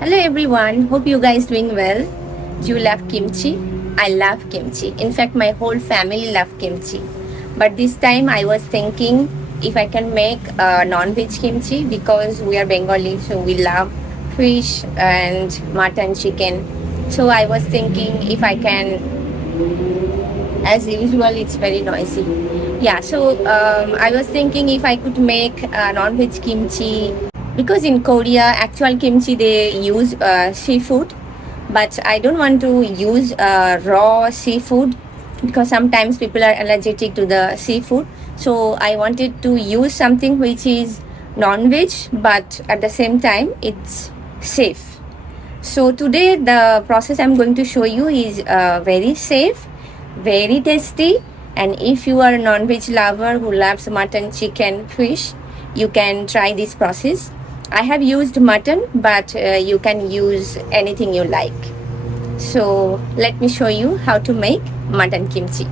Hello everyone, hope you guys doing well. Do you love kimchi? I love kimchi. In fact, my whole family love kimchi. But this time I was thinking if I can make non-veg kimchi because we are Bengali, so we love fish and mutton, chicken. So I was thinking if I can, as usual, it's very noisy. Yeah, so I was thinking if I could make non-veg kimchi because in Korea, actual kimchi they use seafood, but I don't want to use raw seafood because sometimes people are allergic to the seafood. So I wanted to use something which is non-veg, but at the same time it's safe. So today the process I'm going to show you is very safe, very tasty, and if you are a non-veg lover who loves mutton, chicken, fish, you can try this process. I have used mutton, but you can use anything you like. So let me show you how to make mutton kimchi.